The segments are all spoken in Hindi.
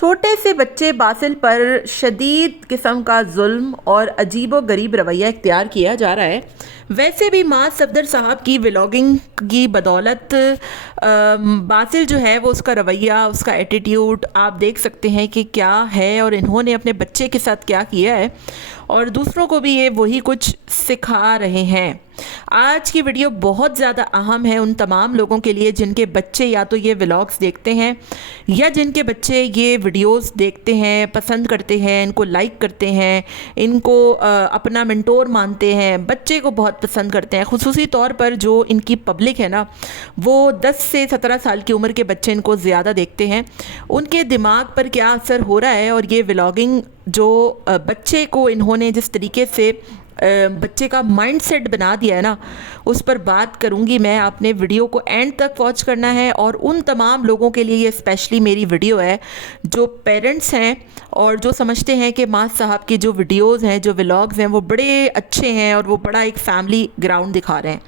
छोटे से बच्चे बासिल पर शदीद किस्म का जुल्म और अजीबो गरीब रवैया इख्तियार किया जा रहा है। वैसे भी माज सफदर साहब की व्लॉगिंग की बदौलत बासिल जो है वो उसका रवैया, उसका एटीट्यूड आप देख सकते हैं कि क्या है और इन्होंने अपने बच्चे के साथ क्या किया है और दूसरों को भी ये वही कुछ सिखा रहे हैं। आज की वीडियो बहुत ज़्यादा अहम है उन तमाम लोगों के लिए जिनके बच्चे या तो ये व्लॉग्स देखते हैं या जिनके बच्चे ये वीडियोस देखते हैं, पसंद करते हैं, इनको लाइक करते हैं, इनको अपना मेंटोर मानते हैं, बच्चे को बहुत पसंद करते हैं। खुसूसी तौर पर जो इनकी पब्लिक है ना, वो 10 से 17 साल की उम्र के बच्चे इनको ज़्यादा देखते हैं। उनके दिमाग पर क्या असर हो रहा है और ये व्लॉगिंग जो बच्चे को इन्होंने जिस तरीके से बच्चे का माइंडसेट बना दिया है ना, उस पर बात करूंगी मैं। आपने वीडियो को एंड तक वॉच करना है और उन तमाम लोगों के लिए ये स्पेशली मेरी वीडियो है जो पेरेंट्स हैं और जो समझते हैं कि माज साहब की जो वीडियोस हैं, जो व्लॉग्स हैं, वो बड़े अच्छे हैं और वो बड़ा एक फैमिली ग्राउंड दिखा रहे हैं।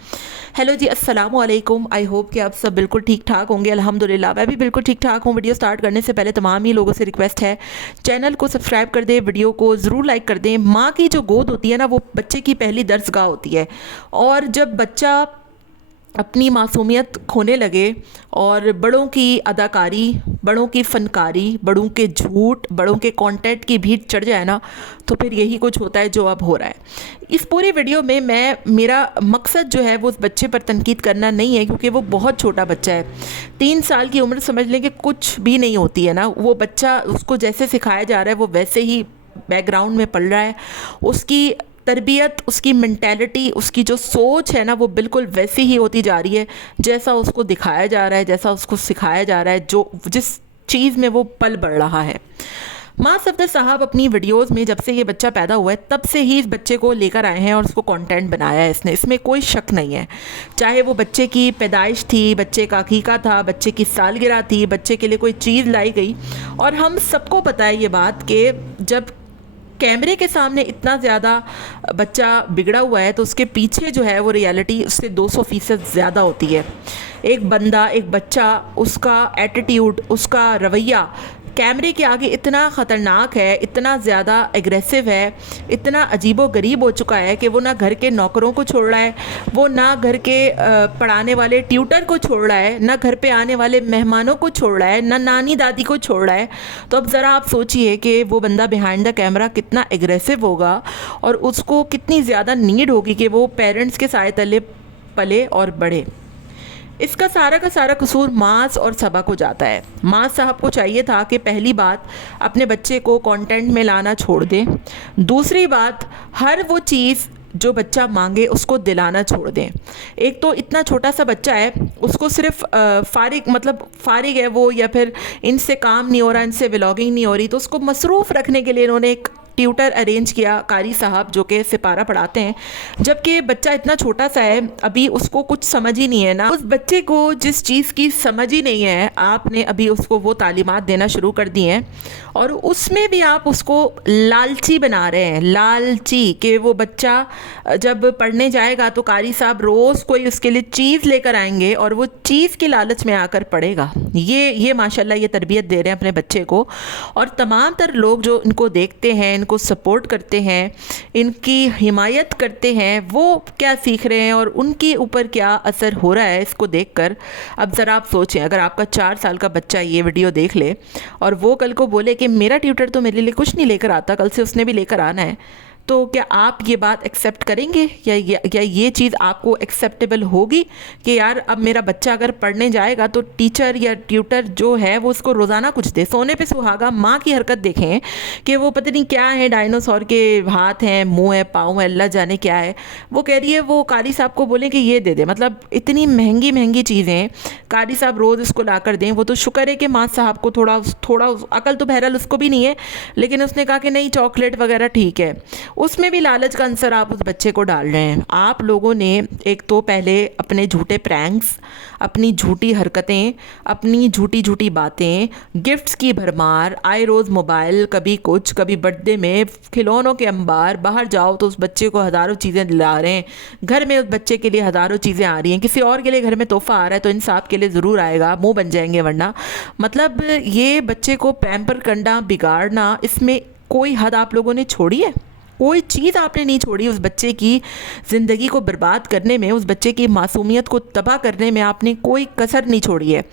हेलो जी, अस्सलाम वालेकुम। आई होप कि आप सब बिल्कुल ठीक ठाक होंगे। अल्हम्दुलिल्लाह मैं भी बिल्कुल ठीक ठाक हूँ। वीडियो स्टार्ट करने से पहले तमाम ही लोगों से रिक्वेस्ट है, चैनल को सब्सक्राइब कर दें, वीडियो को ज़रूर लाइक कर दें। माँ की जो गोद होती है ना, वो बच्चे की पहली दर्सगाह होती है और जब बच्चा अपनी मासूमियत खोने लगे और बड़ों की अदाकारी, बड़ों की फ़नकारी, बड़ों के झूठ, बड़ों के कंटेंट की भीड़ चढ़ जाए ना, तो फिर यही कुछ होता है जो अब हो रहा है। इस पूरे वीडियो में मेरा मकसद जो है वो उस बच्चे पर तनकीद करना नहीं है, क्योंकि वो बहुत छोटा बच्चा है। 3 साल की उम्र समझ लें कि कुछ भी नहीं होती है ना। वो बच्चा, उसको जैसे सिखाया जा रहा है वो वैसे ही बैकग्राउंड में पढ़ रहा है। उसकी तरबियत, उसकी मेंटालिटी, उसकी जो सोच है ना, वो बिल्कुल वैसी ही होती जा रही है जैसा उसको दिखाया जा रहा है, जैसा उसको सिखाया जा रहा है, जो जिस चीज़ में वो पल बढ़ रहा है। माँ सफदर साहब अपनी वीडियोस में जब से ये बच्चा पैदा हुआ है तब से ही इस बच्चे को लेकर आए हैं और उसको कंटेंट बनाया है इसने, इसमें कोई शक नहीं है। चाहे वो बच्चे की पैदाइश थी, बच्चे का अकीका था, बच्चे की सालगिरह थी, बच्चे के लिए कोई चीज़ लाई गई, और हम सबको पता है ये बात कि जब कैमरे के सामने इतना ज़्यादा बच्चा बिगड़ा हुआ है तो उसके पीछे जो है वो रियलिटी उससे 200% ज़्यादा होती है। एक बंदा, एक बच्चा, उसका एटीट्यूड, उसका रवैया कैमरे के आगे इतना ख़तरनाक है, इतना ज़्यादा एग्रेसिव है, इतना अजीबो गरीब हो चुका है कि वो ना घर के नौकरों को छोड़ रहा है, वो ना घर के पढ़ाने वाले ट्यूटर को छोड़ रहा है, ना घर पे आने वाले मेहमानों को छोड़ रहा है, ना नानी दादी को छोड़ रहा है। तो अब ज़रा आप सोचिए कि वो बंदा बिहाइंड द कैमरा कितना एग्रेसिव होगा और उसको कितनी ज़्यादा नीड होगी कि वो पेरेंट्स के साए तले पले और बढ़े। इसका सारा का सारा कसूर माज और सबा को जाता है। माज साहब को चाहिए था कि पहली बात अपने बच्चे को कंटेंट में लाना छोड़ दें, दूसरी बात हर वो चीज़ जो बच्चा मांगे उसको दिलाना छोड़ दें। एक तो इतना छोटा सा बच्चा है, उसको सिर्फ फारिग है वो, या फिर इनसे काम नहीं हो रहा, इनसे व्लॉगिंग नहीं हो रही, तो उसको मसरूफ़ रखने के लिए इन्होंने एक ट्यूटर अरेंज किया, कारी साहब, जो कि सिपारा पढ़ाते हैं। जबकि बच्चा इतना छोटा सा है, अभी उसको कुछ समझ ही नहीं है ना। उस बच्चे को जिस चीज़ की समझ ही नहीं है, आपने अभी उसको वो तालीमात देना शुरू कर दी हैं और उसमें भी आप उसको लालची बना रहे हैं। लालची कि वो बच्चा जब पढ़ने जाएगा तो कारी साहब रोज़ कोई उसके लिए चीज़ लेकर आएंगे और वो चीज़ की लालच में आकर पढ़ेगा। ये माशाल्लाह ये तरबियत दे रहे हैं अपने बच्चे को। और तमाम तर लोग जो इनको देखते हैं, इनको सपोर्ट करते हैं, इनकी हिमायत करते हैं, वो क्या सीख रहे हैं और उनके ऊपर क्या असर हो रहा है इसको देखकर। अब ज़रा आप सोचें, अगर आपका 4 साल का बच्चा ये वीडियो देख ले और वो कल को बोले कि मेरा ट्यूटर तो मेरे लिए कुछ नहीं लेकर आता, कल से उसने भी लेकर आना है, तो क्या आप ये बात एक्सेप्ट करेंगे या ये चीज़ आपको एक्सेप्टेबल होगी कि यार अब मेरा बच्चा अगर पढ़ने जाएगा तो टीचर या ट्यूटर जो है वो उसको रोज़ाना कुछ दे। सोने पे सुहागा माँ की हरकत देखें कि वो पता नहीं क्या है, डायनासोर के हाथ हैं, मुंह है, पाँव है, अल्लाह जाने क्या है। वो कह रही है वो कारी साहब को बोले कि ये दे दे, मतलब इतनी महंगी महंगी चीज़ें कारी साहब रोज़ इसको ला कर दें। वो तो शुक्र है कि माँ साहब को थोड़ा अकल तो बहरहाल उसको भी नहीं है, लेकिन उसने कहा कि नहीं चॉकलेट वगैरह ठीक है। उसमें भी लालच का अंसर आप उस बच्चे को डाल रहे हैं। आप लोगों ने एक तो पहले अपने झूठे प्रैंक्स, अपनी झूठी हरकतें, अपनी झूठी झूठी बातें, गिफ्ट्स की भरमार, आए रोज़ मोबाइल, कभी कुछ, कभी बर्थडे में खिलौनों के अंबार, बाहर जाओ तो उस बच्चे को हज़ारों चीज़ें दिला रहे हैं, घर में उस बच्चे के लिए हज़ारों चीज़ें आ रही हैं, किसी और के लिए घर में तोहफा आ रहा है तो इंसाफ के लिए ज़रूर आएगा, मुंह बन जाएंगे वरना। मतलब ये बच्चे को पैम्पर करना, बिगाड़ना, इसमें कोई हद आप लोगों ने छोड़ी है? कोई चीज़ आपने नहीं छोड़ी। उस बच्चे की ज़िंदगी को बर्बाद करने में, उस बच्चे की मासूमियत को तबाह करने में आपने कोई कसर नहीं छोड़ी है।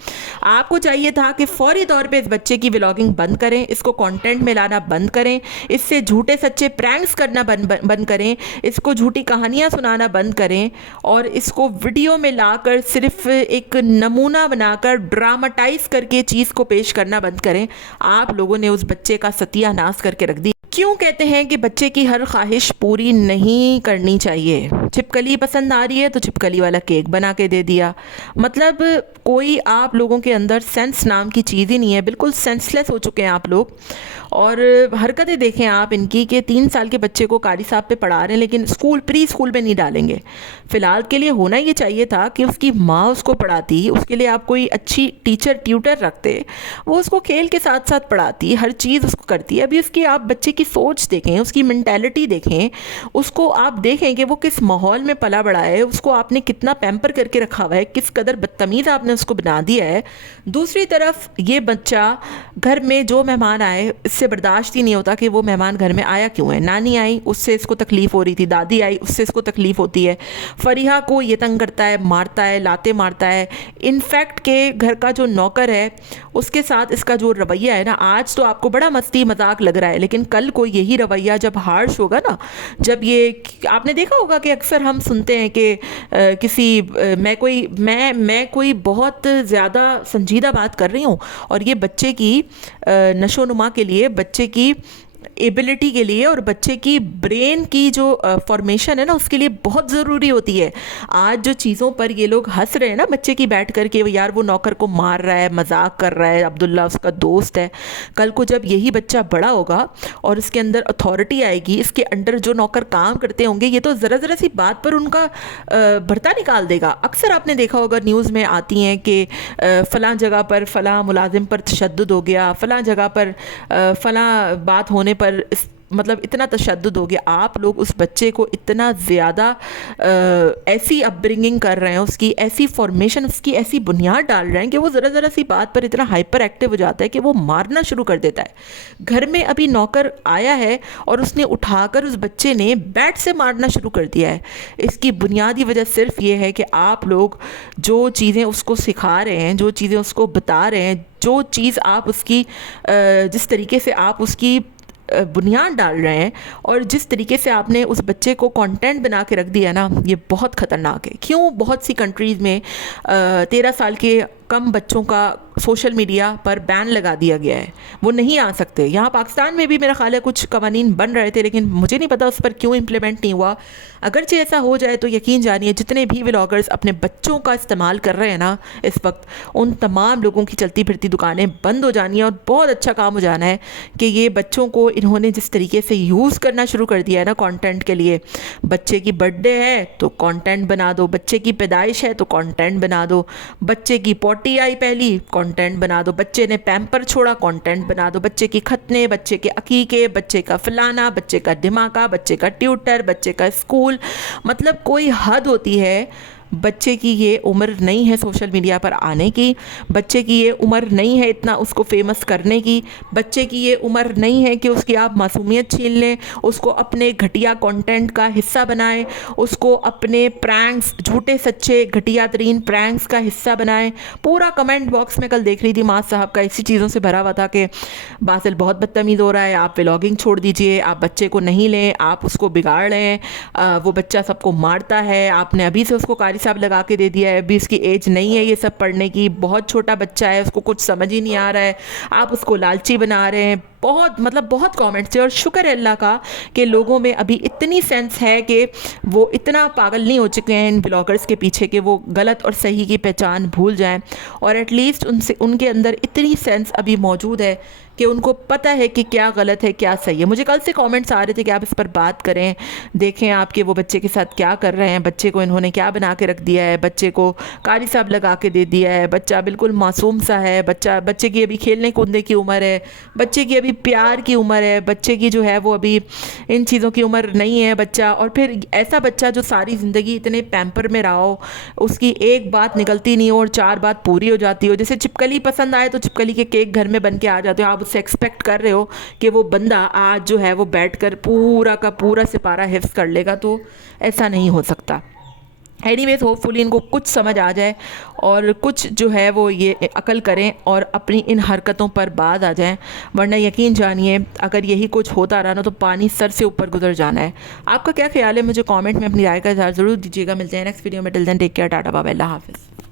आपको चाहिए था कि फ़ौरी तौर पे इस बच्चे की व्लॉगिंग बंद करें, इसको कंटेंट में लाना बंद करें, इससे झूठे सच्चे प्रैंक्स करना बंद करें, इसको झूठी कहानियाँ सुनाना बंद करें और इसको वीडियो में लाकर सिर्फ एक नमूना बनाकर ड्रामाटाइज करके चीज़ को पेश करना बंद करें। आप लोगों ने उस बच्चे का सत्यानाश करके रख दिया। क्यों कहते हैं कि बच्चे की हर ख्वाहिश पूरी नहीं करनी चाहिए? छिपकली पसंद आ रही है तो छिपकली वाला केक बना के दे दिया। मतलब कोई आप लोगों के अंदर सेंस नाम की चीज़ ही नहीं है, बिल्कुल सेंसलेस हो चुके हैं आप लोग। और हरकतें देखें आप इनकी कि 3 साल के बच्चे को कारी साहब पे पढ़ा रहे हैं लेकिन प्री स्कूल में नहीं डालेंगे। फ़िलहाल के लिए होना ये चाहिए था कि उसकी माँ उसको पढ़ाती, उसके लिए आप कोई अच्छी टीचर ट्यूटर रखते, वो उसको खेल के साथ साथ पढ़ाती, हर चीज़ उसको करती। अभी उसकी आप बच्चे की सोच देखें, उसकी मेंटालिटी देखें, उसको आप देखें कि वो किस माहौल में पला बड़ा है, उसको आपने कितना पैम्पर करके रखा हुआ है, किस कदर बदतमीज़ आपने उसको बना दिया है। दूसरी तरफ ये बच्चा घर में जो मेहमान आए, इससे बर्दाश्त ही नहीं होता कि वो मेहमान घर में आया क्यों है। नानी आई उससे इसको तकलीफ़ हो रही थी, दादी आई उससे इसको तकलीफ़ होती है, फरीहा को ये तंग करता है, मारता है, लाते मारता है। इनफैक्ट के घर का जो नौकर है उसके साथ इसका जो रवैया है ना, आज तो आपको बड़ा मस्ती मजाक लग रहा है लेकिन कल को यही रवैया जब हार्श होगा ना, जब ये आपने देखा होगा कि अक्सर हम सुनते हैं कि मैं कोई बहुत ज़्यादा संजीदा बात कर रही हूँ और ये बच्चे की नशोनुमा के लिए, बच्चे की एबिलिटी के लिए और बच्चे की ब्रेन की जो फॉर्मेशन है ना उसके लिए बहुत ज़रूरी होती है। आज जो चीज़ों पर ये लोग हंस रहे हैं ना बच्चे की बैठ कर के, यार वो नौकर को मार रहा है, मजाक कर रहा है, अब्दुल्ला उसका दोस्त है। कल को जब यही बच्चा बड़ा होगा और इसके अंदर अथॉरिटी आएगी, इसके अंडर जो नौकर काम करते होंगे, ये तो ज़रा सी बात पर उनका भरता निकाल देगा। अक्सर आपने देखा होगा न्यूज़ में आती हैं कि फ़लाँ जगह पर फ़लाँ मुलाजिम पर तशद्दुद हो गया, फ़लाँ जगह पर फ़लाँ बात होने पर मतलब इतना तशद्दुद हो गया। आप लोग उस बच्चे को इतना ज़्यादा ऐसी अपब्रिंगिंग कर रहे हैं, उसकी ऐसी फॉर्मेशन, उसकी ऐसी बुनियाद डाल रहे हैं कि वो ज़रा सी बात पर इतना हाइपर एक्टिव हो जाता है कि वो मारना शुरू कर देता है। घर में अभी नौकर आया है और उसने उठाकर उस बच्चे ने बैट से मारना शुरू कर दिया है। इसकी बुनियादी वजह सिर्फ ये है कि आप लोग जो चीज़ें उसको सिखा रहे हैं, जो चीज़ें उसको बता रहे हैं, जो चीज़ आप उसकी जिस तरीके से आप उसकी बुनियाद डाल रहे हैं और जिस तरीके से आपने उस बच्चे को कंटेंट बना के रख दिया ना, ये बहुत ख़तरनाक है। क्यों बहुत सी कंट्रीज़ में 13 साल के कम बच्चों का सोशल मीडिया पर बैन लगा दिया गया है, वो नहीं आ सकते। यहाँ पाकिस्तान में भी मेरा ख्याल है कुछ कवानीन बन रहे थे लेकिन मुझे नहीं पता उस पर क्यों इम्प्लीमेंट नहीं हुआ। अगरचे ऐसा हो जाए तो यकीन जानिए जितने भी व्लॉगर्स अपने बच्चों का इस्तेमाल कर रहे हैं ना इस वक्त, उन तमाम लोगों की चलती फिरती दुकानें बंद हो जानी है और बहुत अच्छा काम हो जाना है कि ये बच्चों को इन्होंने जिस तरीके से यूज़ करना शुरू कर दिया है ना कंटेंट के लिए। बच्चे की बर्थडे है तो कंटेंट बना दो, बच्चे की पैदाइश है तो कंटेंट बना दो, बच्चे की पोटी आई पहली कंटेंट बना दो, बच्चे ने पैम्पर छोड़ा कंटेंट बना दो, बच्चे की खतने, बच्चे के अकीके, बच्चे का फलाना, बच्चे का धमाका, बच्चे का ट्यूटर, बच्चे का स्कूल। मतलब कोई हद होती है। बच्चे की ये उम्र नहीं है सोशल मीडिया पर आने की, बच्चे की ये उम्र नहीं है इतना उसको फेमस करने की, बच्चे की ये उम्र नहीं है कि उसकी आप मासूमियत छीन लें, उसको अपने घटिया कंटेंट का हिस्सा बनाएं, उसको अपने प्रैंक्स, झूठे सच्चे घटिया तरीन प्रैंक्स का हिस्सा बनाएं। पूरा कमेंट बॉक्स में कल देख रही थी माँ साहब का इसी चीज़ों से भरा हुआ था कि बासिल बहुत बदतमीज़ हो रहा है, आप व्लॉगिंग छोड़ दीजिए, आप बच्चे को नहीं लें, आप उसको बिगाड़ लें, वो बच्चा सबको मारता है, आपने अभी से उसको कारी साहब लगा के दे दिया है, अभी उसकी एज नहीं है ये सब पढ़ने की, बहुत छोटा बच्चा है, उसको कुछ समझ ही नहीं आ रहा है, आप उसको लालची बना रहे हैं। बहुत कमेंट्स थे और शुक्र है अल्लाह का कि लोगों में अभी इतनी सेंस है कि वो इतना पागल नहीं हो चुके हैं इन ब्लॉगर्स के पीछे कि वो गलत और सही की पहचान भूल जाएं और एटलीस्ट उनके अंदर इतनी सेंस अभी मौजूद है कि उनको पता है कि क्या गलत है क्या सही है। मुझे कल से कमेंट्स आ रहे थे कि आप इस पर बात करें, देखें आपके वो बच्चे के साथ क्या कर रहे हैं, बच्चे को इन्होंने क्या बना के रख दिया है, बच्चे को कारी साहब लगा के दे दिया है, बच्चा बिल्कुल मासूम सा है, बच्चे की अभी खेलने कूदने की उम्र है, बच्चे की अभी प्यार की उम्र है, बच्चे की जो है वो अभी इन चीज़ों की उम्र नहीं है बच्चा। और फिर ऐसा बच्चा जो सारी ज़िंदगी इतने पैम्पर में रहा हो, उसकी एक बात निकलती नहीं हो और 4 बात पूरी हो जाती हो। जैसे छिपकली पसंद आए तो छिपकली के केक घर में बन के आ जाते हो, आप उससे एक्सपेक्ट कर रहे हो कि वो बंदा आज जो है वो बैठकर पूरा का पूरा सिपारा हिफ्ज़ कर लेगा, तो ऐसा नहीं हो सकता। एनीवेज होपफुली इनको कुछ समझ आ जाए और कुछ जो है वो ये अकल करें और अपनी इन हरकतों पर बाज आ जाएं, वरना यकीन जानिए अगर यही कुछ होता रहा ना तो पानी सर से ऊपर गुजर जाना है। आपका क्या ख्याल है, मुझे कमेंट में अपनी राय का इज़हार ज़रूर दीजिएगा। मिलते हैं नेक्स्ट वीडियो में। Till then take care, tata bye bye, अल्लाह हाफ़िज़।